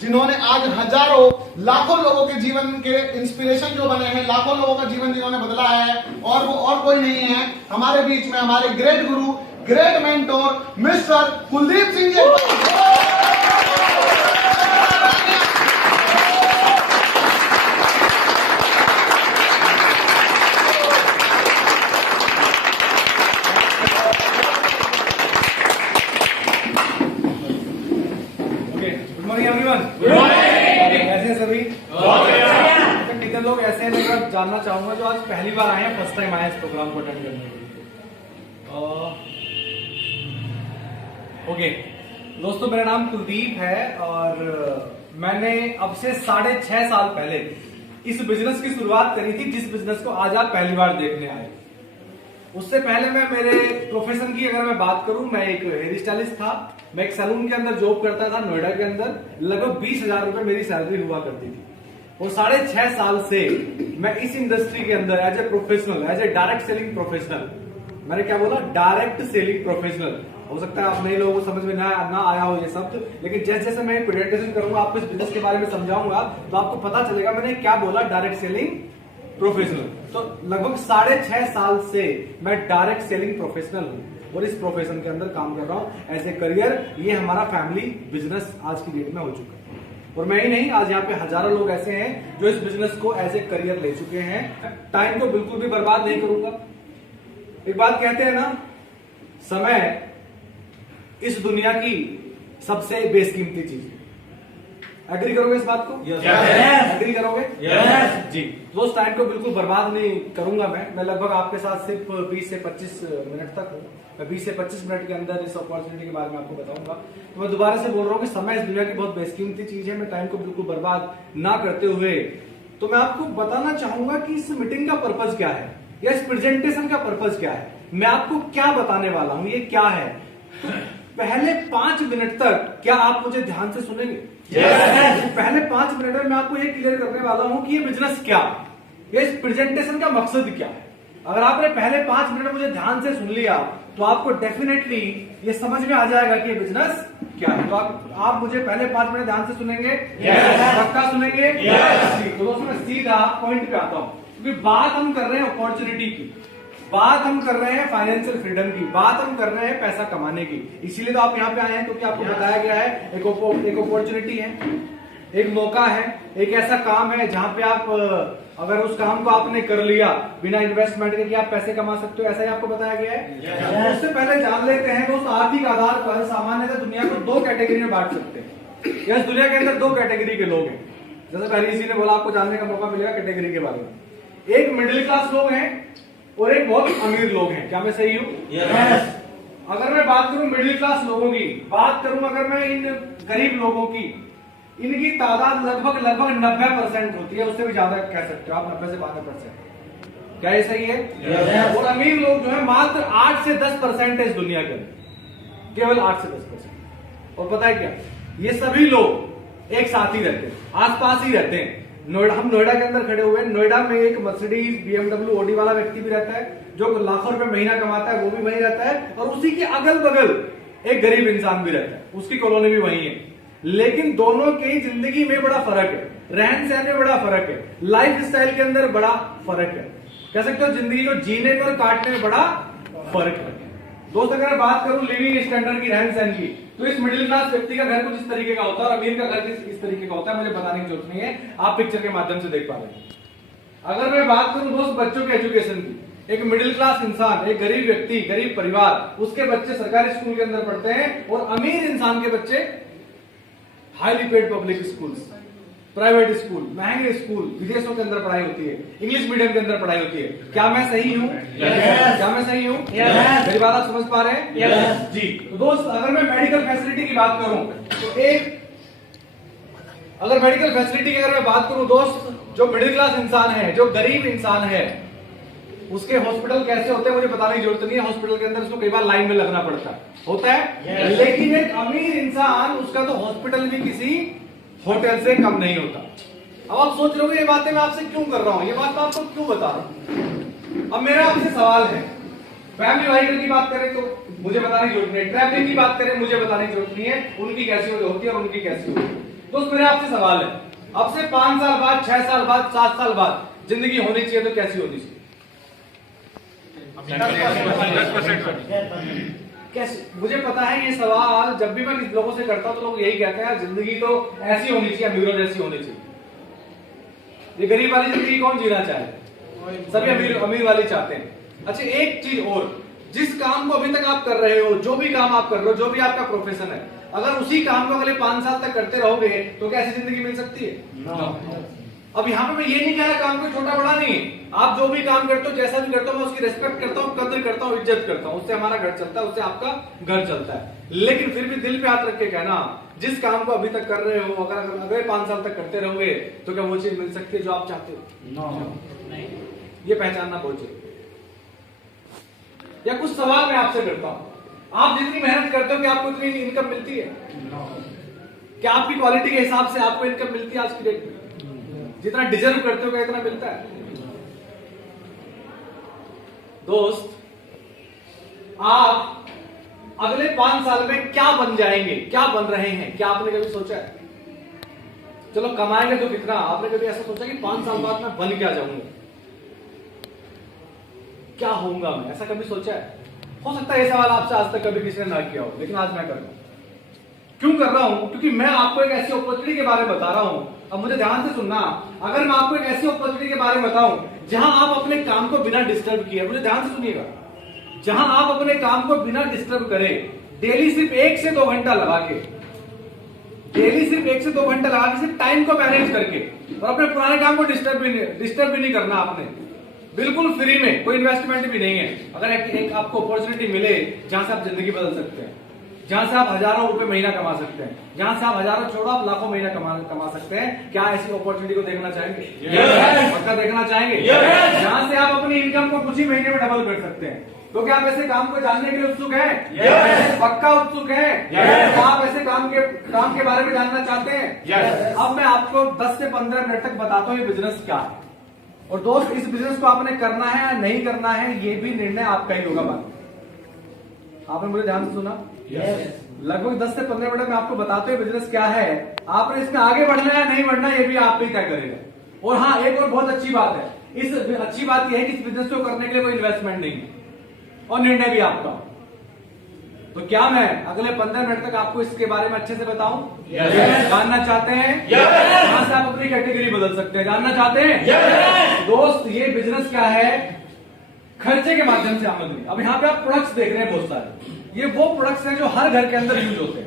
जिन्होंने आज हजारों लाखों लोगों के जीवन के इंस्पिरेशन जो बने हैं, लाखों लोगों का जीवन जिन्होंने बदला है, और वो और कोई नहीं है हमारे बीच में, हमारे great guru, great mentor mister Kuldeep Singh ji. कितने लोग ऐसे हैं मैं जानना चाहूंगा जो आज पहली बार आए हैं, फर्स्ट टाइम आए इस प्रोग्राम को अटेंड करने के लिए। ओके दोस्तों, मेरा नाम कुलदीप है और मैंने अब से 6.5 साल पहले इस बिजनेस की शुरुआत करी थी, जिस बिजनेस को आज आप पहली बार देखने आए। उससे पहले मैं मेरे प्रोफेशन की अगर मैं बात करूं, मैं एक हेयर स्टाइलिस्ट था। मैं एक सैलून के अंदर जॉब करता था नोएडा के अंदर। लगभग 20,000 रुपए मेरी सैलरी हुआ करती थी। और 6.5 साल से मैं इस इंडस्ट्री के अंदर as a professional, as a direct selling professional, मैंने क्या बोला, डायरेक्ट सेलिंग प्रोफेशनल। हो सकता है आप नए लोगों को समझ में ना आया हो ये शब्द, लेकिन जैसे जैसे मैं प्रेजेंटेशन करूंगा, आपको इस बिजनेस के बारे में समझाऊंगा, तो आपको पता चलेगा मैंने क्या बोला, डायरेक्ट सेलिंग प्रोफेशनल। तो लगभग 6.5 साल से मैं डायरेक्ट सेलिंग प्रोफेशनल हूं और इस प्रोफेशन के अंदर काम कर रहा हूं एज ए करियर। ये हमारा फैमिली बिजनेस आज की डेट में हो चुका है। और मैं ही नहीं, आज यहाँ पे हजारों लोग ऐसे हैं जो इस बिजनेस को एज ए करियर ले चुके हैं। टाइम को बिल्कुल भी बर्बाद नहीं करूंगा। एक बात कहते हैं ना, समय इस दुनिया की सबसे बेशकीमती चीज है। एग्री करोगे इस बात को? एग्री करोगे? जी दोस्त, टाइम को बिल्कुल बर्बाद नहीं करूंगा। मैं लगभग आपके साथ सिर्फ 20 से 25 मिनट तक हूँ। मैं 20 से 25 मिनट के अंदर इस अपॉर्चुनिटी के बारे में आपको बताऊंगा। तो मैं दोबारा से बोल रहा हूँ कि समय इस दुनिया की बहुत बेशकीमती चीज है। मैं टाइम को बिल्कुल बर्बाद ना करते हुए तो मैं आपको बताना चाहूंगा कि इस मीटिंग का पर्पज क्या है या इस प्रेजेंटेशन का पर्पज क्या है। मैं आपको क्या बताने वाला हूं, ये क्या है। तो पहले 5 मिनट तक क्या आप मुझे ध्यान से सुनेंगे? पहले 5 मिनट में मैं आपको ये क्लियर करने वाला हूं कि ये बिजनेस क्या, ये इस प्रेजेंटेशन का मकसद क्या है। अगर आपने पहले 5 मिनट मुझे ध्यान से सुन लिया तो आपको डेफिनेटली ये समझ में आ जाएगा कि ये बिजनेस क्या है। तो आप मुझे पहले 5 मिनट ध्यान से सुनेंगे? पक्का सुनेंगे? तो दोस्तों मैं सीधा पॉइंट पे आता हूं, क्योंकि बात हम कर रहे हैं अपॉर्चुनिटी की, बात हम कर रहे हैं फाइनेंशियल फ्रीडम की, बात हम कर रहे हैं पैसा कमाने की। इसीलिए तो आप यहाँ पे आए हैं, क्योंकि आपको बताया गया है एक अपॉर्चुनिटी है, एक मौका है, एक ऐसा काम है जहां पे आप अगर उस काम को आपने कर लिया बिना इन्वेस्टमेंट के कि आप पैसे कमा सकते हो, ऐसा ही आपको बताया गया है। उससे पहले जान लेते हैं दोस्त, आर्थिक आधार पर सामान्यतः दुनिया को 2 कैटेगरी में बांट सकते हैं। इस दुनिया के अंदर 2 कैटेगरी के लोग हैं। जैसे पहले इसी ने बोला, आपको जानने का मौका मिलेगा कैटेगरी के बारे में। एक मिडिल क्लास लोग हैं और एक बहुत अमीर लोग हैं। क्या मैं सही हूं? अगर मैं बात करूं मिडिल क्लास लोगों की, बात करूं अगर मैं इन गरीब लोगों की, इनकी तादाद लगभग 90% होती है, उससे भी ज्यादा कह सकते हो आप, 90 से 92%। क्या ये सही है? और अमीर लोग जो है मात्र 8 से 10% है इस दुनिया के अंदर, केवल 8 से 10%। और पता है क्या, ये सभी लोग एक साथ ही रहते हैं, आसपास ही रहते हैं। हम नोएडा के अंदर खड़े हुए हैं। नोएडा में एक मर्सिडीज, BMW, ऑडी वाला व्यक्ति भी रहता है जो लाखों रुपए महीना कमाता है, वो भी वहीं रहता है। और उसी के अगल बगल एक गरीब इंसान भी रहता है, उसकी कॉलोनी भी वहीं है। लेकिन दोनों की जिंदगी में बड़ा फर्क है, रहन सहन में बड़ा फर्क है, लाइफ स्टाइल के अंदर बड़ा फर्क है। कह सकते हो जिंदगी को जीने पर काटने में बड़ा फर्क है। दोस्त अगर बात करूं लिविंग स्टैंडर्ड की, रहन सहन की, तो इस मिडिल क्लास व्यक्ति का घर कुछ इस तरीके का होता है और अमीर का घर इस तरीके का होता है। मुझे बताने की जरूरत नहीं है, आप पिक्चर के माध्यम से देख पा रहे हैं। अगर मैं बात करूं दोस्त बच्चों के एजुकेशन की, एक मिडिल क्लास इंसान, एक गरीब व्यक्ति, गरीब परिवार, उसके बच्चे सरकारी स्कूल के अंदर पढ़ते हैं और अमीर इंसान के बच्चे highly paid public school, private school, महंगे स्कूल, विदेशों के अंदर पढ़ाई होती है, इंग्लिश मीडियम के अंदर पढ़ाई होती है। क्या मैं सही हूं? क्या मैं सही हूं? मेरी बात आप समझ पा रहे हैं? जी। तो दोस्त अगर मैं मेडिकल फैसिलिटी की बात करूं तो अगर मेडिकल फैसिलिटी की अगर मैं बात करूं दोस्त, जो मिडिल क्लास इंसान है, जो गरीब इंसान है, उसके हॉस्पिटल कैसे होते हैं मुझे बताने की जरूरत नहीं है। हॉस्पिटल के अंदर उसको कई बार लाइन में लगना पड़ता है, होता है। लेकिन एक अमीर इंसान, उसका तो हॉस्पिटल भी किसी होटल से कम नहीं होता। अब आप सोच रहे हो ये बातें मैं आपसे क्यों कर रहा हूं, ये बात मैं आपको क्यों बता रहा हूं। अब मेरा आपसे सवाल है, फैमिली व्हीकल की बात करें तो मुझे बताने की जरूरत नहीं, ट्रैवलिंग की बात करें मुझे बताने की जरूरत नहीं है, उनकी कैसी होती है और उनकी कैसी होती है। दोस्त मेरे आपसे सवाल है, अब से 5 साल बाद, 6 साल बाद, 7 साल बाद जिंदगी होनी चाहिए तो कैसी होनी चाहिए? कैसे? मुझे पता है ये सवाल जब भी मैं लोगों से करता हूं तो लोग यही कहते हैं जिंदगी तो ऐसी होनी चाहिए, अमीरों जैसी होनी चाहिए। ये गरीब वाली जिंदगी कौन जीना चाहे? सभी अमीर वाली चाहते हैं। अच्छा एक चीज और, जिस काम को अभी तक आप कर रहे हो, जो भी काम आप कर रहे हो, जो भी आपका प्रोफेशन है, अगर उसी काम को अगले 5 साल तक करते रहोगे तो क्या ऐसी जिंदगी मिल सकती है? अब यहाँ पे मैं ये नहीं कह रहा काम कोई छोटा बड़ा नहीं है। आप जो भी काम करते हो, जैसा भी करते हो, मैं उसकी रिस्पेक्ट करता हूँ, कदर करता हूँ, इज्जत करता हूँ। उससे हमारा घर चलता है, उससे आपका घर चलता है। लेकिन फिर भी दिल पे हाथ रख के कहना, जिस काम को अभी तक कर रहे हो, अगर अगले 5 साल तक करते रहोगे तो क्या वो चीज मिल सकती है जो आप चाहते हो? ये पहचानना बहुत जरूरी। या कुछ सवाल मैं आपसे करता हूं, आप जितनी मेहनत करते हो क्या आपको इतनी इनकम मिलती है? क्या आपकी क्वालिटी के हिसाब से आपको इनकम मिलती है आज की डेट में? जितना डिजर्व करते हो क्या इतना मिलता है? दोस्त, आप अगले 5 साल में क्या बन जाएंगे, क्या बन रहे हैं, क्या आपने कभी सोचा है? चलो कमाएंगे तो कितना, आपने कभी ऐसा सोचा कि 5 साल बाद मैं बन क्या जाऊंगा, क्या होऊंगा मैं? ऐसा कभी सोचा है? हो सकता है ये सवाल आपसे आज तक कभी किसी ने ना किया हो, लेकिन आज मैं कर रहा हूं। क्यों कर रहा हूं? क्योंकि मैं आपको एक ऐसी अपॉर्चुनिटी के बारे में बता रहा हूं। अब मुझे ध्यान से सुनना, अगर मैं आपको एक ऐसी अपॉर्चुनिटी के बारे में बताऊं जहां आप अपने काम को बिना डिस्टर्ब किए, मुझे ध्यान से सुनिएगा, जहां आप अपने काम को बिना डिस्टर्ब करें, डेली सिर्फ 1 से 2 घंटा लगा के, डेली सिर्फ 1 से 2 घंटा लगा के, सिर्फ टाइम को मैनेज करके, और अपने पुराने काम को डिस्टर्ब भी नहीं करना आपने, बिल्कुल फ्री में, कोई इन्वेस्टमेंट भी नहीं है। अगर एक आपको अपॉर्चुनिटी मिले जहां से आप जिंदगी बदल सकते हैं, जहां से आप हजारों रुपए महीना कमा सकते हैं, जहां से आप हजारों छोड़ो आप लाखों महीना कमा सकते हैं, क्या ऐसी अपॉर्चुनिटी को देखना चाहेंगे? पक्का देखना चाहेंगे? जहां से आप अपनी इनकम को कुछ ही महीने में डबल कर सकते हैं। तो क्या आप ऐसे काम को जानने के लिए उत्सुक हैं? पक्का उत्सुक हैं? तो आप ऐसे काम के बारे में जानना चाहते हैं? अब मैं आपको 10 से 15 मिनट तक बताता हूँ ये बिजनेस क्या है। और दोस्त, इस बिजनेस को आपने करना है या नहीं करना है, ये भी निर्णय आपका ही होगा। बात आपने मुझे ध्यान से सुना? लगभग 10 से 15 मिनट में आपको बताते हुए बिजनेस क्या है, आपने इसमें आगे बढ़ना है या नहीं बढ़ना, ये भी आप ही तय करेगा। और हाँ, एक और बहुत अच्छी बात है, इस अच्छी बात यह है कि इस बिजनेस को करने के लिए कोई इन्वेस्टमेंट नहीं है और निर्णय भी आपका। तो क्या मैं अगले 15 मिनट तक आपको इसके बारे में अच्छे से बताऊं? जानना चाहते हैं? कहां से आप अपनी कैटेगरी बदल सकते हैं, जानना चाहते हैं? दोस्त, ये बिजनेस क्या है? खर्चे के माध्यम से आमदनी। अब यहाँ पे आप प्रोडक्ट्स देख रहे हैं बहुत सारे, ये वो प्रोडक्ट्स हैं जो हर घर के अंदर यूज होते हैं।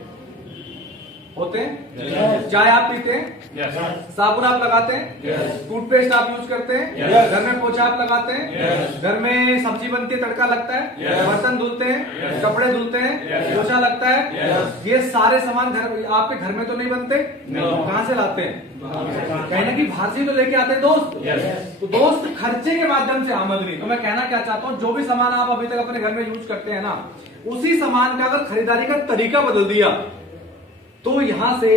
चाय आप पीते हैं, साबुन आप लगाते हैं, टूथपेस्ट आप यूज करते हैं, घर में पोछा आप लगाते हैं, घर में सब्जी बनती है, तड़का लगता है, बर्तन धुलते हैं, कपड़े धुलते हैं, पोछा लगता है। ये सारे सामान आपके घर में तो नहीं बनते, कहां से लाते हैं? कहीं ना कहीं बाहर से तो लेके आते हैं दोस्त। तो दोस्त, खर्चे के माध्यम से आमदनी। तो मैं कहना क्या चाहता हूँ, जो भी सामान आप अभी तक अपने घर में यूज करते हैं ना, उसी सामान का अगर खरीदारी का तरीका बदल दिया तो यहां से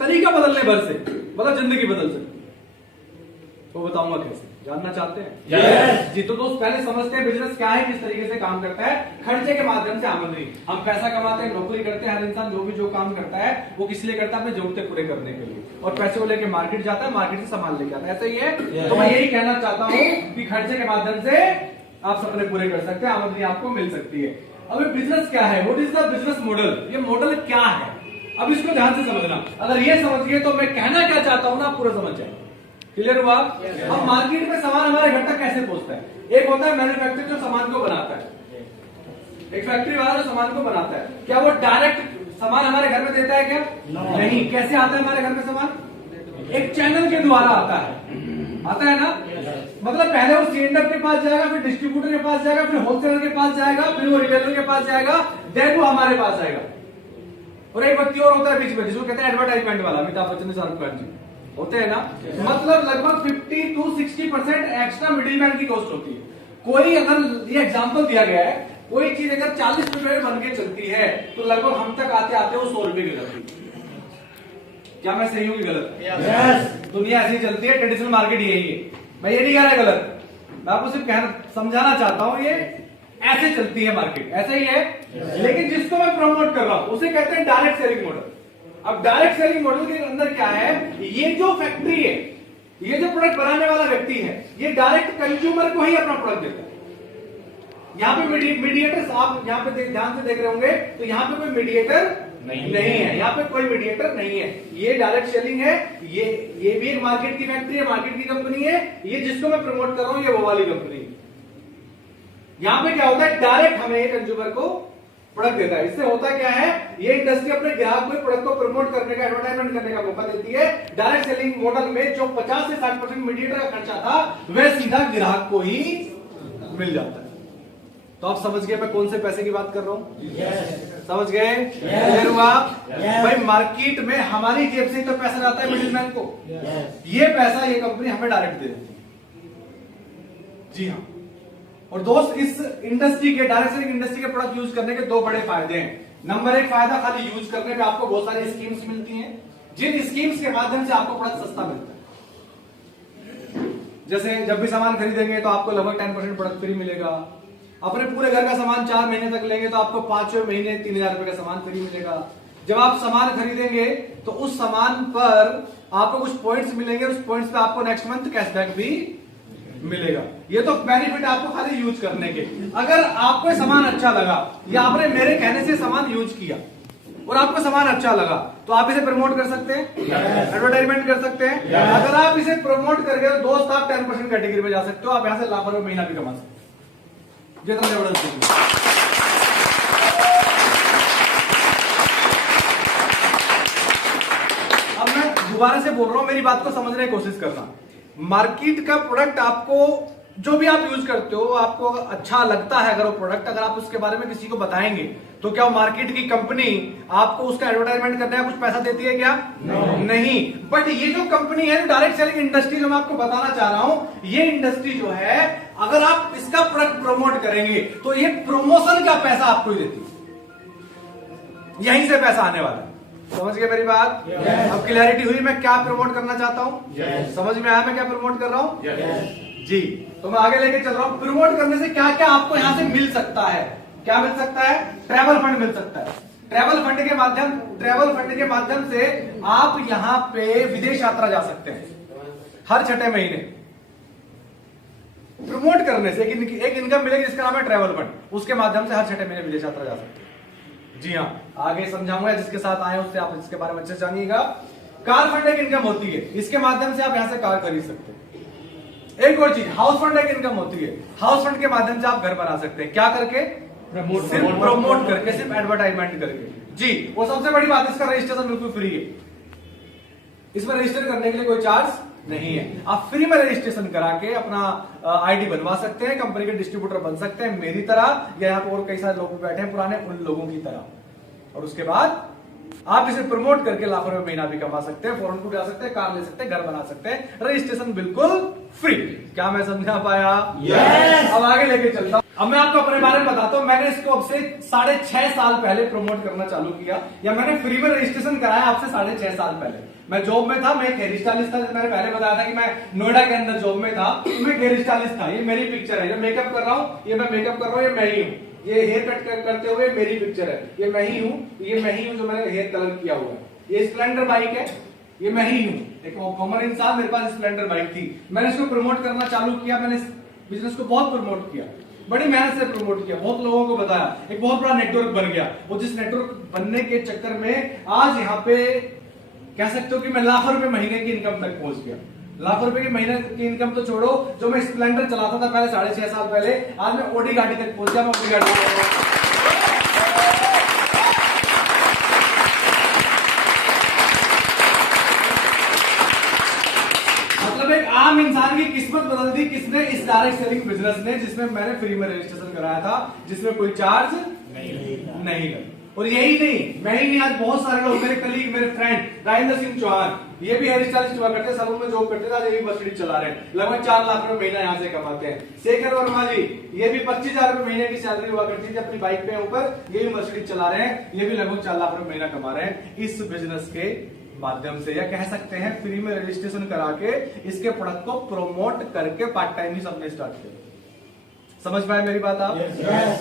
तरीका बदलने भर से मतलब जिंदगी बदल सकती। तो बताऊंगा कैसे, जानना चाहते हैं? जी। तो दोस्त, पहले समझते हैं बिजनेस क्या है, किस तरीके से काम करता है। खर्चे के माध्यम से आमदनी। हम पैसा कमाते हैं, नौकरी करते हैं, हर इंसान जो काम करता है वो किस लिए करता है? अपनी जरूरतें पूरे करने के लिए। और पैसे को लेके मार्केट जाता है, मार्केट से सामान लेके आता है, ऐसा ही है। तो मैं यही कहना चाहता हूँ कि खर्चे के माध्यम से आप सपने पूरे कर सकते हैं, आमदनी आपको मिल सकती है। अब बिजनेस क्या है? What is the business model? ये मॉडल क्या है? अब इसको ध्यान से समझना। अगर ये समझ गए तो मैं कहना क्या चाहता हूं ना, आप पूरा समझ जाए। क्लियर हुआ? अब मार्केट में सामान हमारे घर तक कैसे पहुंचता है? एक होता है मैन्युफैक्चरर जो सामान को बनाता है, एक फैक्ट्री वाला जो सामान को बनाता है। क्या वो डायरेक्ट सामान हमारे घर में देता है क्या? नहीं। कैसे आता है हमारे घर में सामान? एक चैनल के द्वारा आता है ना। मतलब पहले वो सीएंडर के पास जाएगा, फिर डिस्ट्रीब्यूटर के पास जाएगा, फिर होलसेलर के पास जाएगा, फिर वो रिटेलर के पास जाएगा, देन वो हमारे पास आएगा। और एक व्यक्ति और होता है बीच में, जिसको कहते हैं एडवर्टाइजमेंट वाला, अमिताभ बच्चन, शाहरुख खान जी होते हैं ना। मतलब लगभग 50 to 60% एक्स्ट्रा मिडिल मैन की कॉस्ट होती है। कोई अगर ये एग्जांपल दिया गया है, कोई चीज अगर 40 रुपए में बन के चलती है तो लगभग हम तक आते आते वो 100 रुपए की जाती है। क्या मैं सही हूँ कि गलत? दुनिया ऐसी चलती है, ट्रेडिशनल मार्केट यही है। मैं ये नहीं कह रहा गलत, मैं आपको सिर्फ समझाना चाहता हूँ, ये ऐसे चलती है मार्केट, ऐसा ही है। लेकिन जिसको मैं प्रमोट कर रहा हूं उसे कहते हैं डायरेक्ट सेलिंग मॉडल। अब डायरेक्ट सेलिंग मॉडल के अंदर क्या है, ये जो फैक्ट्री है, ये जो प्रोडक्ट बनाने वाला व्यक्ति है, ये डायरेक्ट कंज्यूमर को ही अपना प्रोडक्ट देता है। यहाँ पे मीडिएटर्स आप यहाँ पे ध्यान से देख रहे होंगे, तो यहाँ पे कोई मीडिएटर नहीं है, यहाँ पे कोई मीडिएटर नहीं है। ये डायरेक्ट सेलिंग है। ये भी एक मार्केट की फैक्ट्री है, मार्केट की कंपनी है। ये जिसको मैं प्रमोट कर रहा हूं, ये वो वाली कंपनी है। यहाँ पे क्या होता है, डायरेक्ट हमें कंज्यूमर को प्रोडक्ट देता है। इससे होता क्या है, ये इंडस्ट्री अपने ग्राहक को प्रोडक्ट को प्रमोट करने का, एडवर्टाइजमेंट करने का मौका देती है। डायरेक्ट सेलिंग मॉडल में जो 50 से 60% मीडिएटर का खर्चा था, वह सीधा ग्राहक को ही मिल जाता है। तो आप समझ गए मैं कौन से पैसे की बात कर रहा हूं? समझ गए? क्लियर हुआ? भाई मार्केट में हमारी जेब से तो पैसा जाता है मिडिलमैन को, ये पैसा ये कंपनी हमें डायरेक्ट दे देती है। जी हाँ। और दोस्त, इस इंडस्ट्री के, डायरेक्ट सेलिंग इंडस्ट्री के प्रोडक्ट यूज करने के दो बड़े फायदे हैं। नंबर एक फायदा, खाली यूज करने पे आपको बहुत सारी स्कीम्स मिलती हैं, जिन स्कीम्स के माध्यम से आपको प्रोडक्ट सस्ता मिलता है। जैसे जब भी सामान खरीदेंगे तो आपको लगभग 10% प्रोडक्ट फ्री मिलेगा। अपने पूरे घर का सामान 4 महीने तक लेंगे तो आपको 5वें महीने 3000 रुपए का सामान फ्री मिलेगा। जब आप सामान खरीदेंगे तो उस सामान पर आपको कुछ पॉइंट्स मिलेंगे, उस पॉइंट्स पे आपको नेक्स्ट मंथ कैशबैक भी मिलेगा। ये तो बेनिफिट आपको खाली यूज करने के। अगर आपको सामान अच्छा लगा या आपने मेरे कहने से सामान यूज किया और आपको सामान अच्छा लगा, तो आप इसे प्रमोट कर सकते हैं, एडवर्टाइजमेंट कर सकते हैं। अगर आप इसे प्रमोट करके तो दोस्त आप 10% कैटेगरी में जा सकते हो। आप यहां से लाखों रुपए महीना भी कमा सकते हो, जितना जबरदस्त। अब मैं दोबारा से बोल रहा हूं, मेरी बात को समझने की कोशिश करना। मार्केट का प्रोडक्ट आपको, जो भी आप यूज करते हो, आपको अच्छा लगता है अगर वो प्रोडक्ट, अगर आप उसके बारे में किसी को बताएंगे, तो क्या वो मार्केट की कंपनी आपको उसका एडवर्टाइजमेंट करने का कुछ पैसा देती है क्या? नहीं। बट ये जो कंपनी है, डायरेक्ट सेलिंग इंडस्ट्री, जो मैं आपको बताना चाह रहा हूं, ये इंडस्ट्री जो है, अगर आप इसका प्रोडक्ट प्रमोट करेंगे तो ये प्रमोशन का पैसा आपको ही देती है। यहीं से पैसा आने वाला है। समझ गए मेरी बात? अब क्लैरिटी हुई मैं क्या प्रमोट करना चाहता हूं? समझ में आया मैं क्या प्रमोट कर रहा हूं? जी। तो मैं आगे लेके चल रहा हूं। प्रमोट करने से क्या क्या आपको यहां से मिल सकता है? क्या मिल सकता है? ट्रैवल फंड मिल सकता है। ट्रैवल फंड के माध्यम से आप यहां पे विदेश यात्रा जा सकते हैं हर 6 महीने। प्रमोट करने से एक इनकम मिलेगी जिसका नाम है ट्रैवल फंड। उसके माध्यम से हर 6 महीने विदेश यात्रा जा सकते हैं। जी हाँ, आगे समझाऊंगा। जिसके साथ आए उससे आप इसके बारे में अच्छे से जानिएगा। कार फंड एक इनकम होती है, इसके माध्यम से आप यहां से कार खरीद सकते हैं। एक और चीज, हाउस फंड एक इनकम होती है। हाउस फंड के माध्यम से आप घर बना सकते हैं। क्या करके? सिर्फ प्रमोट करके, सिर्फ एडवर्टाइजमेंट करके। जी। और सबसे बड़ी बात, इसका रजिस्ट्रेशन बिल्कुल फ्री है। इसमें रजिस्टर करने के लिए कोई चार्ज नहीं है। आप फ्री में रजिस्ट्रेशन करा के अपना आईडी बनवा सकते हैं, कंपनी के डिस्ट्रीब्यूटर बन सकते हैं, मेरी तरह या यहाँ पर और कई सारे लोग बैठे हैं पुराने, उन लोगों की तरह। और उसके बाद आप इसे प्रमोट करके लाखों रुपए महीना भी कमा सकते हैं, फॉरेन टूर जा सकते हैं, कार ले सकते हैं, घर बना सकते हैं। रजिस्ट्रेशन बिल्कुल फ्री। क्या मैं समझा पाया? Yes! अब आगे लेके चलता हूं। अब मैं आपको अपने बारे में बताता हूं। मैंने इसको अब से 6.5 साल पहले प्रमोट करना चालू किया, या मैंने फ्री में रजिस्ट्रेशन कराया आपसे 6.5 साल पहले। मैं जॉब में था, मैं एक हेयर स्टाइलिस्ट था। मैंने पहले बताया था कि मैं नोएडा के अंदर जॉब में था, तो मैं हेयर स्टाइलिस्ट था। ये मेरी पिक्चर है, ये मेकअप कर रहा हूँ, ये मैं मेकअप कर रहा हूँ, ये मैं ही हूँ। ये हेयर कट करते हुए मेरी पिक्चर है, ये मैं ही हूँ। ये मैं ही हूँ जो मैंने हेयर कलर किया हुआ है। ये स्प्लेंडर बाइक है, ये मैं ही हूँ। एक कॉमन इंसान, मेरे पास स्प्लेंडर बाइक थी। मैंने इसको प्रमोट करना चालू किया। मैंने इस बिजनेस को बहुत प्रमोट किया, बड़ी मेहनत से प्रमोट किया, बहुत लोगों को बताया, एक बहुत बड़ा नेटवर्क बन गया। और जिस नेटवर्क बनने के चक्कर में आज यहाँ पे कह सकते हो कि मैं लाखों रुपए महीने की इनकम तक पहुंच गया। लाखों रुपए की महीने की इनकम तो छोड़ो, जो मैं स्प्लेंडर चलाता था पहले 6.5 साल पहले, आज मैं ओडी गाड़ी तक पहुंच गया। मैं ओडी गाड़ी मतलब एक आम इंसान की किस्मत बदल दी किसने? इस डायरेक्ट सेलिंग बिजनेस ने, जिसमें मैंने फ्री में रजिस्ट्रेशन कराया था, जिसमें कोई चार्ज नहीं लगा। और यही नहीं, मैं ही नहीं, आज बहुत सारे लोग, मेरे कलीग, मेरे फ्रेंड राजेंद्र सिंह चौहान, ये भी हेयर स्टाइलिस्ट हुआ करते, सलून में जॉब करते थे, आज ये भी मर्सिडीज चला रहे हैं, लगभग 4 लाख रुपए महीना यहाँ से कमाते हैं। शेखर वर्मा जी, ये भी 25,000 रुपए महीने की सैलरी हुआ करती थी, अपनी बाइक पे ऊपर, ये भी मर्सिडीज चला रहे हैं, ये भी लगभग 4 लाख रुपए महीना कमा रहे हैं इस बिजनेस के माध्यम से। या कह सकते हैं फ्री में रजिस्ट्रेशन करा के इसके प्रोडक्ट को प्रमोट करके पार्ट टाइम ही सबने स्टार्ट किया। समझ पाए मेरी बात आप?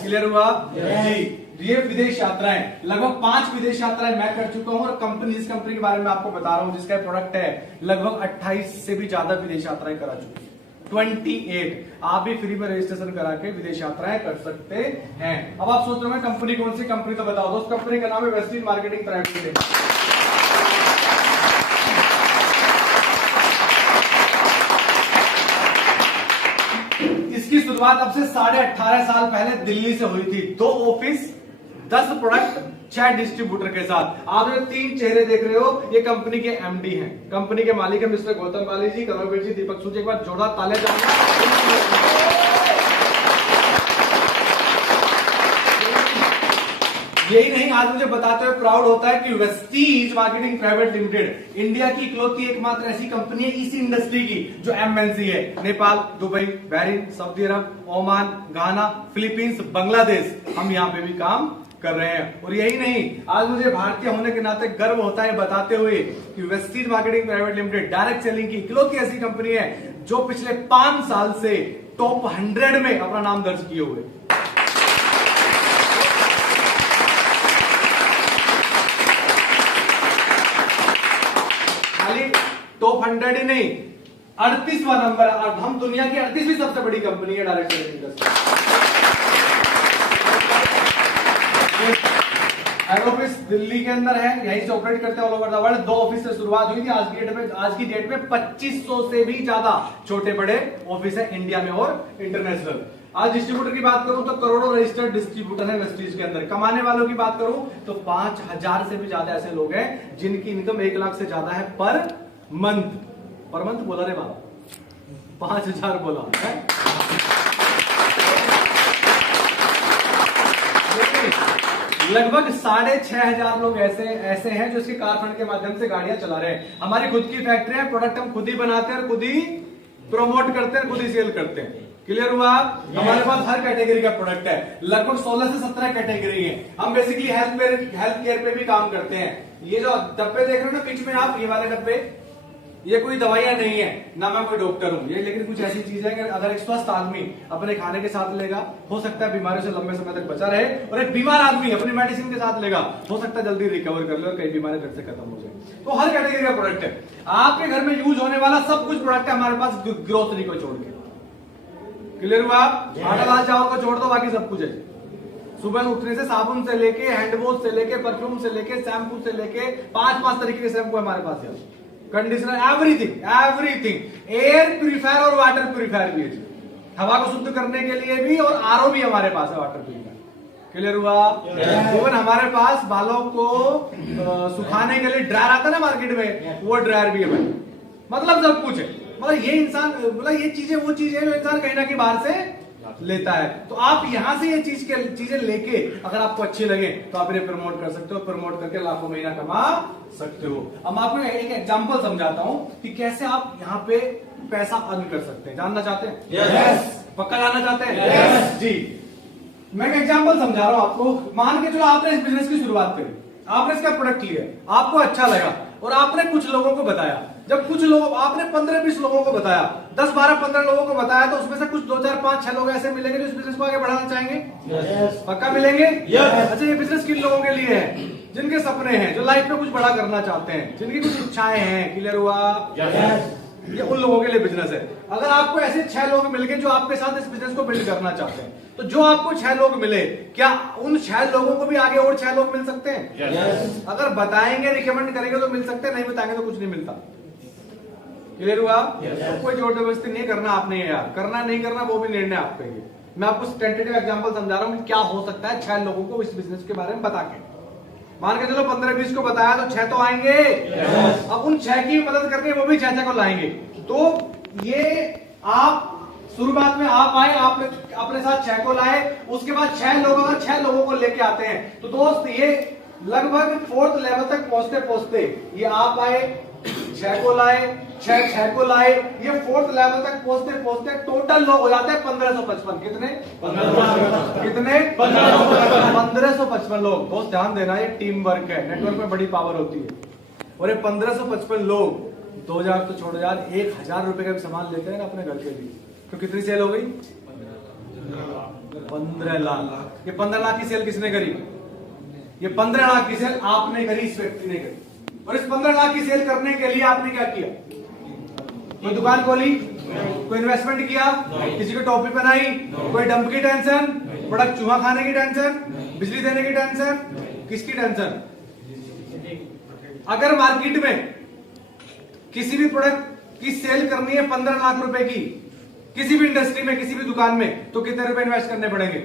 क्लियर हुआ? जी। ये विदेश यात्राएं, लगभग 5 विदेश यात्राएं मैं कर चुका हूं और कंपनी, जिस कंपनी के बारे में आपको बता रहा हूं, जिसका प्रोडक्ट है, लगभग 28 से भी ज्यादा विदेश यात्राएं करा चुकी। 28 आप भी फ्री में रजिस्ट्रेशन करा के विदेश यात्राएं कर सकते हैं। अब आप सोच रहे हो कंपनी कौन सी, कंपनी तो बताओ दोस्त। कंपनी का नाम है वेस्टर्न मार्केटिंग प्राइवेट लिमिटेड। इसकी शुरुआत अब से 18.5 साल पहले दिल्ली से हुई थी। 2 ऑफिस, 10 प्रोडक्ट, 6 डिस्ट्रीब्यूटर के साथ। आप जो 3 चेहरे देख रहे हो, ये कंपनी के एमडी हैं, कंपनी के मालिक है मिस्टर गौतम बाली जी, कमलवीर जी, दीपक सूद। एक बार जोरदार तालियां जाऊंगा। यही नहीं, आज मुझे बताते हुए प्राउड होता है कि Vestige marketing private limited India की इकलौती एकमात्र ऐसी कंपनी है इसी इंडस्ट्री की जो एमएनसी है। नेपाल, दुबई, बहरीन, सऊदी अरब, ओमान, घाना, फिलीपींस, बांग्लादेश, हम यहाँ पे भी काम कर रहे हैं। और यही नहीं, आज मुझे भारतीय होने के नाते गर्व होता है बताते हुए कि Vestige marketing private limited direct selling की इकलौती ऐसी कंपनी है जो पिछले 5 साल से टॉप 100 में अपना नाम दर्ज किए हुए। टॉप 100 ही नहीं, 38वां नंबर। हम दुनिया की 38वीं सबसे बड़ी कंपनी है direct selling industry. Head office Delhi के अंदर है, यहीं से ऑपरेट करते हैं all over the world. 2 office से शुरुआत हुई थी। आज की डेट में 2500 से भी ज्यादा छोटे बड़े ऑफिस है इंडिया में और इंटरनेशनल। आज डिस्ट्रीब्यूटर की बात करूं तो करोड़ों रजिस्टर्ड डिस्ट्रीब्यूटर है वेस्टीज के अंदर। कमाने वालों की बात करूं तो 5000 से भी ज्यादा ऐसे लोग हैं जिनकी इनकम 1 लाख से ज्यादा है पर मंथ बोला रे बाप, 5000 बोला है। लगभग 6500 लोग ऐसे हैं जो इसके कार फंड के माध्यम से गाड़ियां चला रहे हैं। हमारी खुद की फैक्ट्री है, प्रोडक्ट हम खुद ही बनाते हैं और खुद ही प्रमोट करते हैं, खुद ही सेल करते हैं। क्लियर हुआ? हमारे पास हर कैटेगरी का प्रोडक्ट है, लगभग 16 से 17 कैटेगरी है। हम बेसिकली हेल्थ केयर पे भी काम करते हैं। ये जो डब्बे देख रहे हो ना बीच में आप, ये वाले डब्बे, ये कोई दवाइयां नहीं है, ना मैं कोई डॉक्टर हूं ये, लेकिन कुछ ऐसी चीज है कि अगर एक स्वस्थ आदमी अपने खाने के साथ लेगा, हो सकता है बीमारियों से लंबे समय तक बचा रहे, और एक बीमार आदमी अपनी मेडिसिन के साथ लेगा, हो सकता है जल्दी रिकवर कर ले और कई बीमारी घर से खत्म हो जाए। तो हर कैटेगरी का प्रोडक्ट है। आपके घर में यूज होने वाला सब कुछ प्रोडक्ट है हमारे पास, ग्रोसरी को छोड़ के। क्लियर हुआ? आटा दाल चावल को छोड़ दो, बाकी सब कुछ है। सुबह उठने से साबुन से लेके, हैंड वॉश से लेके, परफ्यूम से लेके, शैम्पू से लेके, 5 तरीके के शैम्पू हमारे पास है, कंडीशनर, एवरीथिंग। एयर प्यूरिफायर और वाटर प्यूरिफायर भी है, हवा को शुद्ध करने के लिए भी, और आरओ भी हमारे पास है, वाटर प्यूरिफायर। क्लियर हुआ? इवन हमारे पास बालों को सुखाने के लिए ड्रायर आता है ना मार्केट में, वो ड्रायर भी है भाई। मतलब सब कुछ है। मतलब ये इंसान, मतलब ये चीजें वो चीज है जो इंसान कहीं ना कहीं बाहर से लेता है। तो आप यहां से ये चीजें लेके अगर आपको अच्छी लगे तो आप इन्हें प्रमोट कर सकते हो, प्रमोट करके लाखों महीना कमा सकते हो। अब आपको एक एग्जांपल समझाता हूं कि कैसे आप यहाँ पे पैसा अर्न कर सकते हैं। जानना चाहते हैं? यस। पक्का जानना चाहते हैं? यस जी। मैं एक एग्जांपल समझा रहा हूं आपको। मान के चलो आपने इस बिजनेस की शुरुआत करी, आपने इसका प्रोडक्ट लिया, आपको अच्छा लगा और आपने कुछ लोगों को बताया। जब कुछ लोग, आपने 15-20 लोगों को बताया, 10-12-15 लोगों को बताया, तो उसमें से कुछ 2-4-5-6 लोग ऐसे मिलेंगे जो इस बिजनेस को आगे बढ़ाना चाहेंगे। yes. पक्का मिलेंगे। yes. अच्छा, ये बिजनेस किन लोगों के लिए है? जिनके सपने हैं, जो लाइफ में कुछ बड़ा करना चाहते हैं, जिनकी कुछ इच्छाएं हैं। क्लियर हुआ? yes. ये उन लोगों के लिए बिजनेस है। अगर आपको ऐसे 6 लोग मिल गए जो आपके साथ इस बिजनेस को बिल्ड करना चाहते हैं, तो जो आपको 6 लोग मिले, क्या उन 6 लोगों को भी आगे और 6 लोग मिल सकते हैं? yes. अगर बताएंगे, रिकमेंड करेंगे तो मिल सकते हैं, नहीं बताएंगे तो कुछ नहीं मिलता। क्लियर हुआ? yes. कोई जोर जबरदस्ती नहीं करना आपने, यार करना नहीं करना वो भी निर्णय आपका ही है। मैं आपको टेंटेटिव एग्जांपल समझा रहा हूं कि क्या हो सकता है 6 लोगों को इस बिजनेस के बारे में बता के। मान के चलो 15-20 को बताया तो 6 तो आएंगे। yes. अब उन 6 की मदद करके वो भी 6 को लाएंगे। तो ये आप शुरुआत में आप आए, आप अपने साथ 6 को लाए, उसके बाद 6 लोग, अगर 6 लोगों को लेके आते हैं तो दोस्त ये लगभग 4th लेवल तक पहुंचते पहुंचते ये आप आए, 6 को लाए, 6 को लाए, ये 4th लेवल तक पहुंचते पहुंचते टोटल लोग हो जाते हैं 1555। कितने? 1555 लोग। दोस्त ध्यान देना, ये टीम वर्क है, नेटवर्क में बड़ी पावर होती है। और ये 1555 लोग 2000 तो छोड़ो यार, 1000 रुपए का भी सामान लेते हैं ना अपने घर के लिए, तो कितनी सेल हो गई? 15 लाख। ये 15 लाख की सेल किसने करी? ये 15 लाख की सेल आपने करी, इस व्यक्ति ने करी। और इस 15 लाख की सेल करने के लिए आपने क्या किया? कोई दुकान खोली, कोई इन्वेस्टमेंट किया, किसी को टोपी बनाई, कोई डंप की टेंशन, प्रोडक्ट चूहा खाने की टेंशन, बिजली देने की टेंशन, किसकी टेंशन? अगर मार्केट में किसी भी प्रोडक्ट की सेल करनी है 15 लाख रुपए की, किसी भी इंडस्ट्री में, किसी भी दुकान में, तो कितने रुपए इन्वेस्ट करने पड़ेंगे?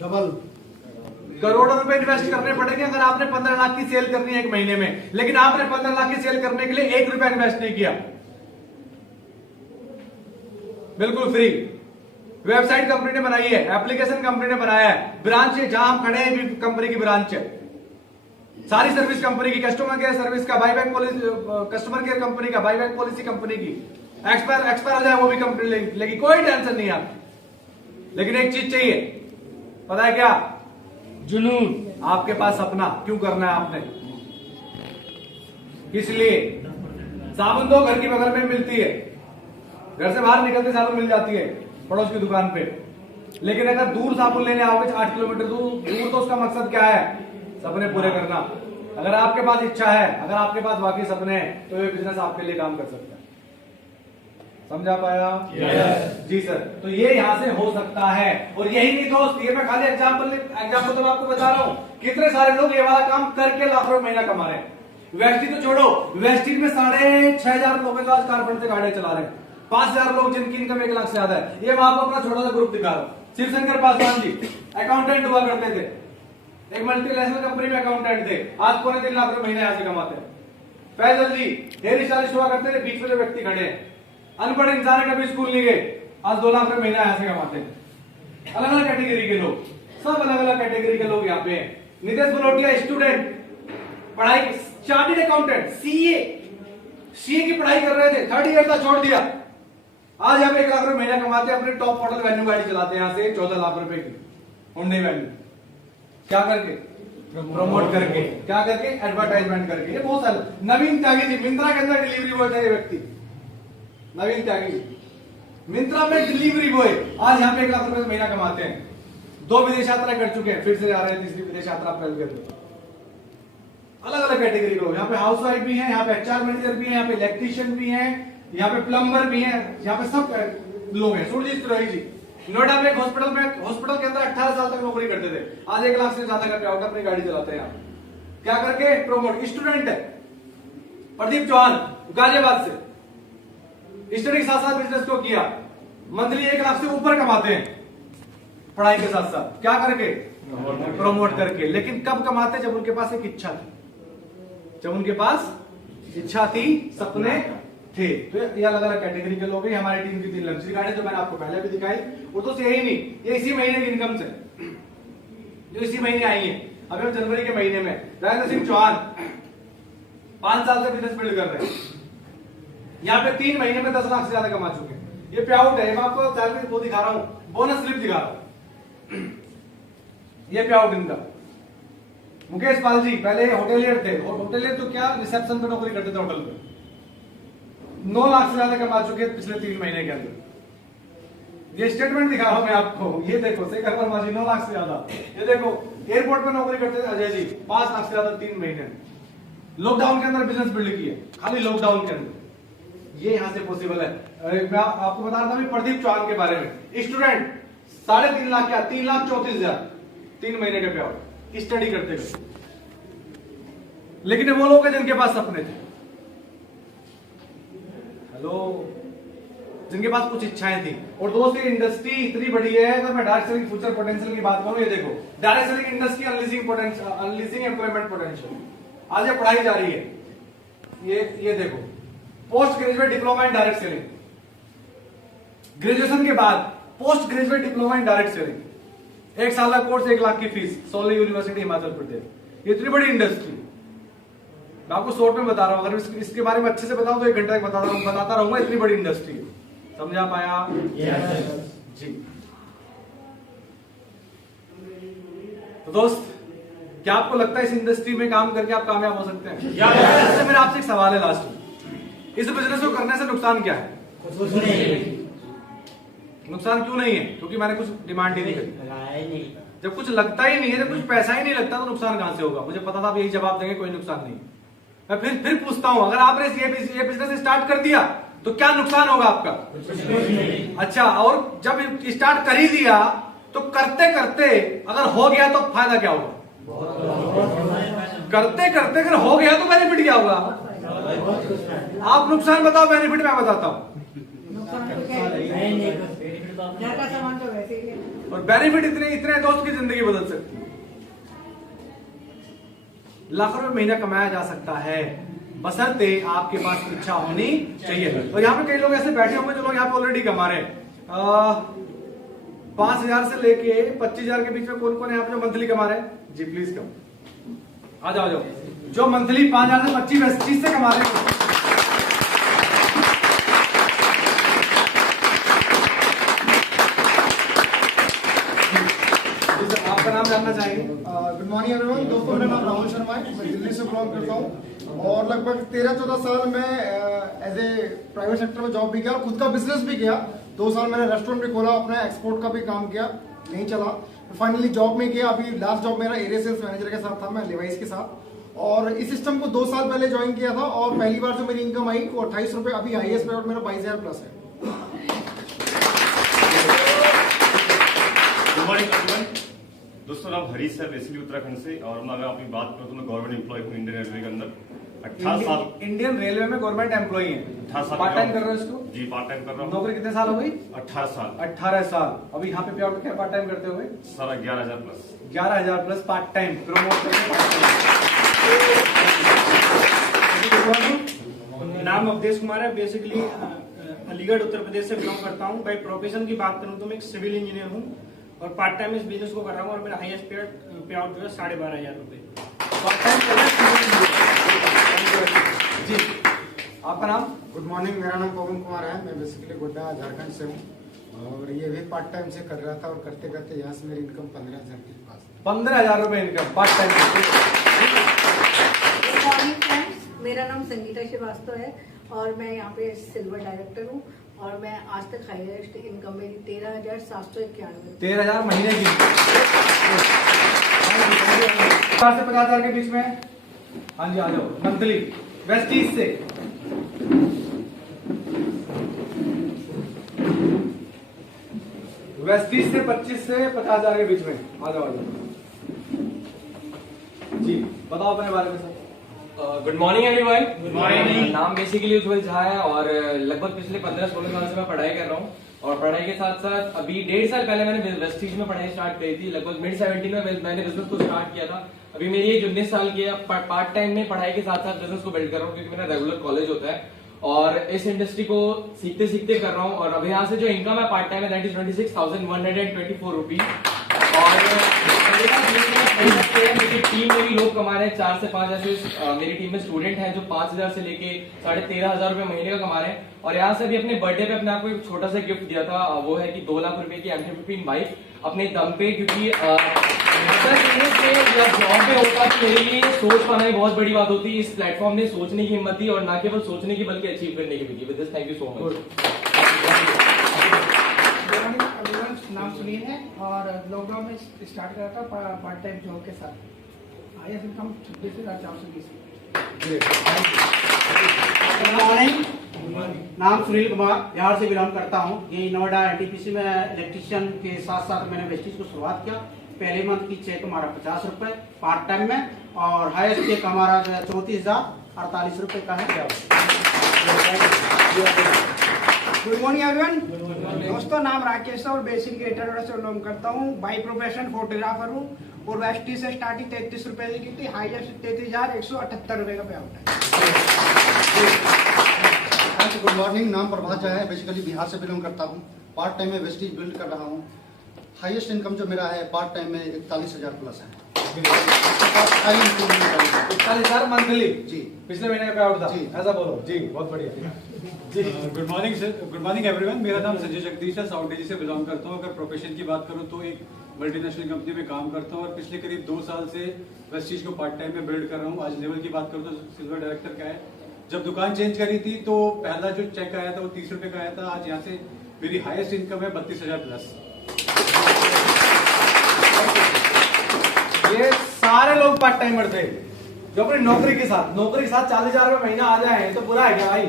डबल, करोड़ों रुपए इन्वेस्ट करने पड़ेंगे अगर आपने 15 लाख की सेल करनी है एक महीने में। लेकिन आपने 15 लाख की सेल करने के लिए 1 रुपया इन्वेस्ट नहीं किया, बिल्कुल फ्री। वेबसाइट कंपनी ने बनाई है, एप्लीकेशन कंपनी ने बनाया है, ब्रांच है जहां हम खड़े हैं भी कंपनी की ब्रांच है, सारी सर्विस कंपनी की, कस्टमर केयर सर्विस का, buyback policy, customer care company का, बाईबैक पॉलिसी कंपनी की, एक्सपायर हो जाए वो भी कंपनी लेगी, कोई टेंशन नहीं आपकी। लेकिन एक चीज चाहिए, पता है क्या? जुनून। आपके पास अपना क्यों करना है आपने? इसलिए साबुन तो घर की बगल में मिलती है, घर से बाहर निकलते साबुन मिल जाती है पड़ोस की दुकान पे। लेकिन अगर दूर साबुन लेने आओगे 8 किलोमीटर दूर, तो उसका मकसद क्या है? सपने पूरे करना। अगर आपके पास इच्छा है, अगर आपके पास वाकई सपने हैं, तो ये बिजनेस आपके लिए काम कर सकता है। समझा पाया? जी सर। तो ये यहां से हो सकता है। और यही नहीं दोस्त, ये मैं खाली एग्जाम्पल तो मैं आपको बता रहा हूं, कितने सारे लोग ये वाला काम करके लाखों रुपए महीना कमा रहे हैं। वेस्टिज तो छोड़ो, वेस्टिज में 6,500 लोग आज कारपेंटर से गाड़ियां चला रहे हैं, 5,000 लोग जिनकी इनकम 1 लाख से ज्यादा है। ये मैं आपको अपना छोटा सा ग्रुप दिखा रहा हूं। शिवशंकर पासवान जी अकाउंटेंट हुआ करते थे, एक मल्टीनेशनल कंपनी में अकाउंटेंट थे, आज 3.25 लाख रुपए महीने यहां से कमाते हैं। फैजल जी हेयर स्टाइलिस्ट हुआ करते थे, बीच में जो व्यक्ति खड़े हैं, अनपढ़ इंसान है, कभी स्कूल नहीं गए, आज 2 लाख रुपए महीना यहां से कमाते हैं। अलग अलग कैटेगरी के लोग, सब अलग अलग कैटेगरी के लोग यहाँ पे हैं। नितेश बलोटिया स्टूडेंट, पढ़ाई चार्टर्ड अकाउंटेंट, सीए की पढ़ाई कर रहे थे, 3rd ईयर था, छोड़ दिया, आज यहाँ पे 1 लाख रुपए महीना कमाते हैं। अपने टॉप मॉडल वैन्यू गाड़ी चलाते हैं यहाँ से 14 लाख रुपए की होंडे वैन्यू। क्या करके? प्रमोट करके। क्या करके? एडवर्टाइजमेंट करके। ये बहुत सारे। नवीन त्यागी जी मिंत्रा के अंदर डिलीवरी बॉय थे, ये व्यक्ति नवीन त्यागी जी मिंत्रा में डिलीवरी बॉय, आज यहाँ पे 1 लाख रुपए महीना कमाते हैं। 2 विदेश यात्रा कर चुके हैं, फिर से जा रहे हैं 3री विदेश यात्रा अप्रैल के अंदर। अलग अलग कैटेगरी लोग, यहाँ पे हाउस वाइफ भी है, यहाँ पे HR मैनेजर भी है, यहाँ पे इलेक्ट्रीशियन भी है, यहाँ पे प्लम्बर भी है, यहाँ पे सब लोग हैं। सुरजीत तिवारी जी नोएडा में हॉस्पिटल के अंदर 18 साल तक नौकरी करते थे, आज 1 लाख से ज्यादा करके अपनी गाड़ी चलाते हैं यहाँ। क्या करके? प्रमोट। स्टूडेंट है प्रदीप चौहान गाजियाबाद से, स्टडी के साथ साथ बिजनेस को किया, मंथली 1 लाख से ऊपर कमाते हैं पढ़ाई के साथ साथ। क्या करके? प्रमोट करके। लेकिन कब कमाते? जब उनके पास एक इच्छा थी, जब उनके पास इच्छा थी, सपने थे। तो ये अलग अलग कैटेगरी के लोग हैं। हमारी टीम की 3 लग्जरी गाड़ी जो मैंने आपको पहले भी दिखाई, वो तो यही नहीं, ये इसी महीने की इनकम से, जो इसी महीने आई है, अभी हम जनवरी के महीने में। राजेंद्र सिंह चौहान 5 साल से बिजनेस बिल्ड कर रहे हैं, यहाँ पे 3 महीने में 10 लाख से ज्यादा कमा चुके हैं। ये पे आउट है, मैं आपको सैलरी वो दिखा रहा हूं, बोनस स्लिप दिखा रहा हूं, ये पे आउट इनका। मुकेश पाल जी पहले होटेलियर थे, होटेलियर तो क्या, रिसेप्शन पे नौकरी करते थे होटल पे, 9 लाख से ज्यादा कमा चुके हैं पिछले 3 महीने के अंदर। ये स्टेटमेंट दिखा रहा हूं मैं आपको, ये देखो शेखर वर्मा जी 9 लाख से ज्यादा। ये देखो एयरपोर्ट पे नौकरी करते थे अजय जी, 5 लाख से ज्यादा 3 महीने। लॉकडाउन के अंदर बिजनेस बिल्ड किए, खाली लॉकडाउन के अंदर। ये यहां से पॉसिबल है। मैं आपको बता रहा था भी प्रदीप चौहान के बारे में, स्टूडेंट 3.5 लाख क्या 3,34,000 3 महीने के पे आउट, स्टडी करते हुए। लेकिन वो लोग हैं जिनके पास सपने थे, हेलो, जिनके पास कुछ इच्छाएं थी। और दोस्तों ये इंडस्ट्री इतनी बड़ी है, अगर मैं डायरेक्ट सेलिंग फ्यूचर पोटेंशियल की बात करूं, ये देखो direct selling industry unleashing employment potential, आज ये पढ़ाई जा रही है। ये देखो post graduate diploma in direct selling, graduation के बाद post graduate diploma in direct selling, 1 साल का कोर्स, 1 लाख की फीस, सोली यूनिवर्सिटी हिमाचल प्रदेश। इतनी बड़ी इंडस्ट्री मैं आपको शॉर्ट में बता रहा हूं, अगर इसके बारे में अच्छे से बताऊं तो 1 घंटा बताता रहूंगा, इतनी बड़ी इंडस्ट्री है। समझा पाया? जी। तो दोस्त क्या आपको लगता है इस इंडस्ट्री में काम करके आप कामयाब हो सकते हैं? इससे मेरा आपसे एक सवाल है लास्ट में, इस बिजनेस को करने से नुकसान क्या है? नुकसान क्यों नहीं है? क्योंकि मैंने कुछ डिमांड ही नहीं करी। जब कुछ लगता ही नहीं है, जब कुछ पैसा ही नहीं लगता तो नुकसान कहां से होगा? मुझे पता था आप यही जवाब देंगे, कोई नुकसान नहीं। मैं फिर पूछता हूं, अगर आपने ये बिजनेस स्टार्ट कर दिया तो क्या नुकसान होगा आपका? अच्छा, और जब स्टार्ट कर ही दिया तो करते करते अगर हो गया तो फायदा क्या होगा? करते करते अगर हो गया तो बेनिफिट क्या होगा? आप नुकसान बताओ, बेनिफिट मैं बताता हूं। और बेनिफिट इतने दोस्त की जिंदगी बदल सकती है। लाखों रुपए महीना कमाया जा सकता है, बशर्ते आपके पास इच्छा होनी चाहिए। और यहाँ पे कई लोग ऐसे बैठे होंगे जो लोग यहाँ पे ऑलरेडी कमा रहे हैं। 5,000 से लेके 25,000 के बीच में कौन कौन है यहाँ पे जो मंथली कमा रहे हैं? जी प्लीज कम, आ जाओ। जो मंथली 5,000 से 25 से कमा रहे हैं, आपका नाम जानना चाहेंगे? Good morning everyone. दोस्तों, मेरा नाम राहुल शर्मा है, मैं दिल्ली से बिलोंग करता हूँ और लगभग 13-14 साल मैं एज ए प्राइवेट सेक्टर में जॉब भी किया और खुद का बिजनेस भी किया। 2 साल मैंने रेस्टोरेंट भी खोला, अपना एक्सपोर्ट का भी काम किया, नहीं चला। फाइनली जॉब में किया। अभी लास्ट जॉब मेरा एरिया सेल्स मैनेजर के साथ था, मैं लेवाइस के साथ, और इस सिस्टम को 2 साल पहले ज्वाइन किया था और पहली बार जो मेरी इनकम आई वो 28 रुपए। अभी हाईएस्ट पे आउट मेरा 22,000 प्लस है। Good morning everyone. दोस्तों, नाम हरीश है, बेसिकली उत्तराखंड से, और मैं अपनी बात करूँ तो मैं गवर्नमेंट एम्प्लॉय हूँ इंडियन रेलवे के अंदर। 18 साल इंडियन रेलवे में गवर्नमेंट एम्प्लॉई है। 18 साल पार्ट टाइम कर रहे हो इसको? जी, पार्ट टाइम कर रहा हूँ। नौकरी कितने साल हो गई? 18 साल। 18 साल। अभी यहाँ पे पे आउट क्या पार्ट टाइम करते हुए? सारा 11,000 plus. 11,000 plus part time promote करके। नाम अवधेश कुमार है। बेसिकली अलीगढ़ उत्तर प्रदेश से बिलोंग करता हूँ। बाई प्रोफेशन की बात करूँ तो मैं एक सिविल इंजीनियर हूँ और पार्ट टाइम इस बिजनेस को कर रहा हूँ और मेरा हाईएस्ट पे आउट जो है 12,500 रुपए। पार्ट टाइम कर रहे हैं जी। आपका नाम? गुड मॉर्निंग, मेरा नाम पवन कुमार है। मैं बेसिकली गोड्डा झारखंड से हूँ और ये भी पार्ट टाइम से कर रहा था और करते करते यहाँ से मेरी इनकम 15,000 के पास। 15,000 रुपए income part time. Good morning friends, मेरा नाम संगीता श्रीवास्तव है और मैं यहाँ पे सिल्वर डायरेक्टर हूँ और मैं आज तक हाईएस्ट इनकम मेरी 13,791। 13,000 महीने की। 4 से 50,000 के बीच में। हाँ जी, आ जाओ। मंथली वेस्टीज से वेस्टीज से 25 से 50,000 के बीच में। आ जाओ, आ जाओ जी, बताओ अपने बारे में sir. Good morning everyone. Good morning. नाम बेसिकली उज्जवल झा है और लगभग पिछले 15-16 साल से मैं पढ़ाई कर रहा हूँ और पढ़ाई के साथ साथ अभी 1.5 साल पहले मैंने वेस्टीज में पढ़ाई स्टार्ट करी थी। लगभग मिड 17 में मैंने बिजनेस को स्टार्ट किया था। अभी मेरी एज 19 साल की है। पार्ट टाइम में पढ़ाई के साथ साथ बिजनेस को बिल्ड कर रहा हूँ क्योंकि मेरा रेगुलर कॉलेज होता है और इस इंडस्ट्री को सीखते सीखते कर रहा हूँ। और अभी यहाँ से जो इनकम है पार्ट टाइम है दैट इज 26,124 रुपीज। और मेरी टीम में भी लोग कमा रहे हैं 4 से 5 ऐसे मेरी टीम में स्टूडेंट हैं जो 5,000 से लेके 13,500 रुपए महीने का कमा रहे हैं। और यहाँ से भी अपने बर्थडे पे अपने आपको एक छोटा सा गिफ्ट दिया था, वो है कि 2 लाख रुपए की M15 बाइक अपने दम पे, क्योंकि जॉब में होता तो मेरे लिए सोच पाना ही बहुत बड़ी बात होती। इस प्लेटफॉर्म ने सोचने की हिम्मत दी और ना केवल सोचने की बल्कि अचीव करने की भी दी। With this thank you so much. नाम सुनील है और लॉकडाउन में स्टार्ट करा था पार्ट टाइम जॉब के साथ। Highest income 26,420। गुड मॉर्निंग, नाम सुनील कुमार, बिहार से बिलोंग करता हूँ। ये नोएडा NTPC में इलेक्ट्रिशियन के साथ साथ मैंने वेस्टीज को शुरुआत किया। पहले मंथ की चेक हमारा 50 रुपए पार्ट टाइम में और हाईएस्ट चेक हमारा 34,048 रुपए का है। Good morning everyone. दोस्तों, नाम राकेश है और बेसिक ग्रेटर से बिलोंग करता हूँ। बाई प्रोफेशन फोटोग्राफर हूँ और वेस्टी से स्टार्टिंग 33 रुपए की थी। हाईएस्ट 33,178 रुपए का पे आउट है। गुड मॉर्निंग, नाम प्रभात झा है, बेसिकली बिहार से बिलोंग करता हूँ। पार्ट टाइम में वेस्टीज बिल्ड कर रहा हूँ। हाईएस्ट इनकम जो मेरा है पार्ट टाइम में 41,000 प्लस है। 41,000 मंथली जी। पिछले महीने का पे आउट था जी। ऐसा बोलो जी, बहुत बढ़िया जी। Good morning sir, good morning everyone. मेरा नाम संजय जगदीश है, साउथ दिल्ली से बिलोंग करता हूँ। अगर प्रोफेशन की बात करूँ तो एक मल्टीनेशनल कंपनी में काम करता हूँ और पिछले करीब 2 साल से वेस्टीज को पार्ट टाइम में बिल्ड कर रहा हूँ। आज लेवल की बात करूँ तो सिल्वर डायरेक्टर का है। जब दुकान चेंज करी थी तो पहला जो चेक आया था वो 30 रुपए का आया था। आज यहाँ से मेरी हाईएस्ट इनकम है 32,000 प्लस। ये सारे लोग पार्ट टाइमर थे जो अपनी नौकरी के साथ 40,000 रुपए महीना आ जाए तो बुरा है क्या भाई?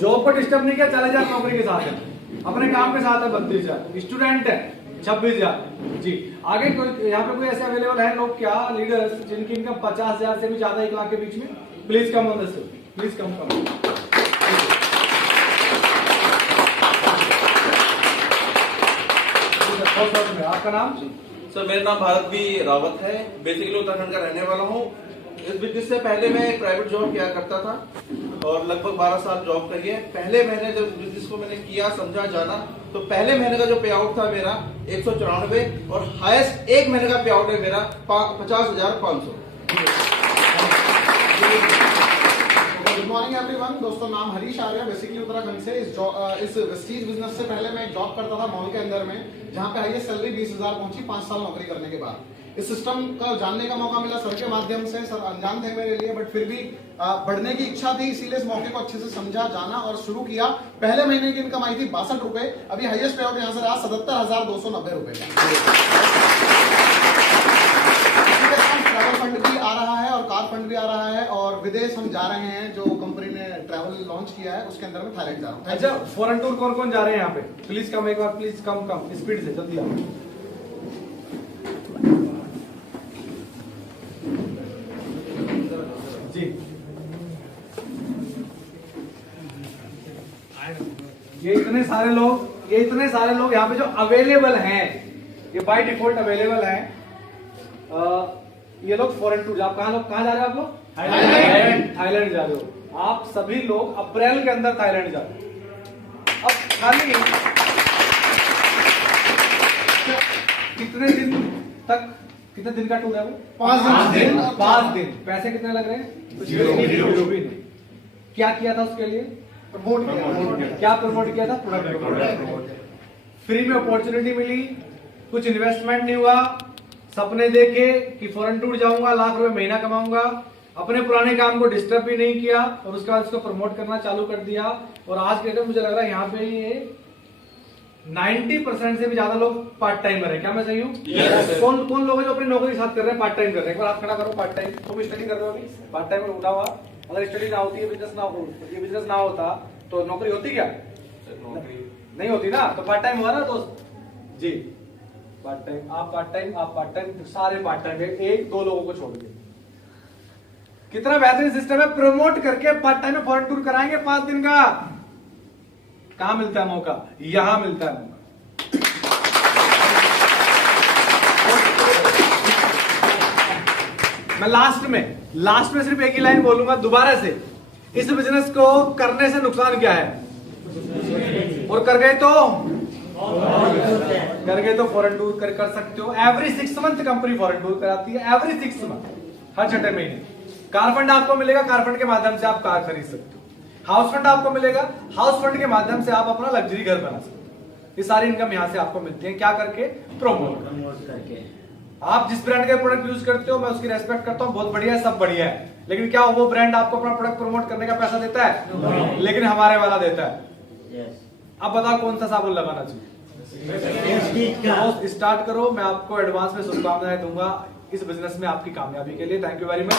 जॉब को डिस्टर्ब नहीं किया, 40,000 नौकरी के साथ है, अपने काम के साथ है 32,000, स्टूडेंट है 26,000। जी आगे कोई यहाँ पे कोई ऐसे अवेलेबल है लोग क्या लीडर्स जिनकी इनकम 50,000 से भी ज्यादा 1 लाख के बीच में? Please come on this, please come. आपका नाम? सर मेरा नाम भारत भी रावत है, बेसिकली उत्तराखंड का रहने वाला हूँ। इस बिजनेस से पहले मैं एक प्राइवेट जॉब किया करता था और लगभग 12 साल जॉब करी है। पहले महीने जब बिजनेस को मैंने किया समझा जाना तो पहले महीने का जो पे आउट था मेरा 194 और हाईएस्ट एक महीने का पे आउट है मेरा 50,500। Good morning everyone. दोस्तों नाम हरीश आर्य, बेसिकली उत्तराखंड से। इस वेस्टीज बिजनेस से पहले मैं जॉब करता था मॉल के अंदर में, जहां पे हाईएस्ट सैलरी 20,000 पहुंची 5 साल नौकरी करने के बाद। इस सिस्टम का जानने का मौका मिला सर के माध्यम से। सर अनजान थे मेरे लिए, बट फिर भी बढ़ने की इच्छा थी, इसीलिए इस मौके को अच्छे से समझा, जाना और शुरू किया। पहले महीने की इनकम आई थी 62 रुपए, अभी हाईएस्ट पे आउट यहाँ से रहा 77,290 रुपए का। ट्रैवल फंड भी आ रहा है और कार फंड भी आ रहा है और विदेश हम जा रहे हैं, जो कंपनी ने ट्रैवल लॉन्च किया है उसके अंदर में थाईलैंड जा रहा हूँ। अच्छा फॉरेन टूर कौन कौन जा रहे हैं यहाँ पे? प्लीज कम, एक बार प्लीज कम स्पीड से जल्दी आओ। जी ये इतने सारे लोग यहाँ पे जो अवेलेबल हैं, ये बाय डिफॉल्ट अवेलेबल हैं। ये लोग फॉरेन टूर, आप कहाँ जा रहे हो? आप लोग थाईलैंड जा रहे हो। आप सभी लोग अप्रैल के अंदर थाईलैंड जा रहे हो। अब खाली कितने दिन का टूर है वो? 5 दिन। पैसे कितने लग रहे हैं? कुछ भी नहीं। क्या किया था उसके लिए? प्रमोट किया। क्या प्रमोट किया था? प्रोडक्ट। फ्री में अपॉर्चुनिटी मिली, कुछ इन्वेस्टमेंट नहीं हुआ, सपने देखे कि फॉरेन टूर जाऊंगा, लाख रुपए महीना कमाऊंगा, अपने पुराने काम को डिस्टर्ब भी नहीं किया और उसके बाद इसको प्रमोट करना चालू कर दिया। और आज के दिन मुझे लग रहा है यहाँ पे ये 90% से भी ज्यादा लोग पार्ट टाइमर है। क्या मैं सही हूँ? yes. कौन लोग हैं जो अपनी नौकरी के साथ कर रहे हैं, पार्ट टाइम कर रहे हैं? एक बार हाथ खड़ा करो। पार्ट टाइम तुम स्टडी कर रहे हो अभी? पार्ट टाइम उठा हुआ। अगर स्टडी ना होती, ये बिजनेस ना होता तो नौकरी होती क्या? नहीं होती ना। तो पार्ट टाइम हुआ ना दोस्त जी। पार्ट टाइम, आप पार्ट टाइम, सारे पार्ट टाइम है, 1-2 लोगों को छोड़ के। कितना बेहतरीन सिस्टम है, प्रमोट करके पार्ट टाइम में फॉरेन टूर कराएंगे 5 दिन का। कहां मिलता है मौका? यहां मिलता है मौका। मैं लास्ट में सिर्फ एक ही लाइन बोलूंगा दोबारा से। इस बिजनेस को करने से नुकसान क्या है? और कर गए तो फॉरेन टूर कर सकते हो। Every 6 month company foreign tour कराती है, एवरी 6 मंथ, हर 6 महीने। कार फंड आपको मिलेगा, कार फंड के माध्यम से आप कार खरीद सकते हो। हाउस फंड आपको मिलेगा, हाउस फंड के माध्यम से आप अपना लग्जरी घर बना सकते हो। ये सारी इनकम यहाँ से आपको मिलती है। क्या करके? प्रमोट करके। आप जिस ब्रांड के प्रोडक्ट यूज करते हो मैं उसकी रेस्पेक्ट करता हूँ, बहुत बढ़िया है, सब बढ़िया है, लेकिन क्या वो ब्रांड आपको अपना प्रोडक्ट प्रमोट करने का पैसा देता है? लेकिन हमारे वाला देता है। अब बताओ कौन सा साबुन लगाना चाहिए? स्टार्ट करो। मैं आपको एडवांस में शुभकामनाएं दूंगा इस बिजनेस में आपकी कामयाबी के लिए। Thank you very much.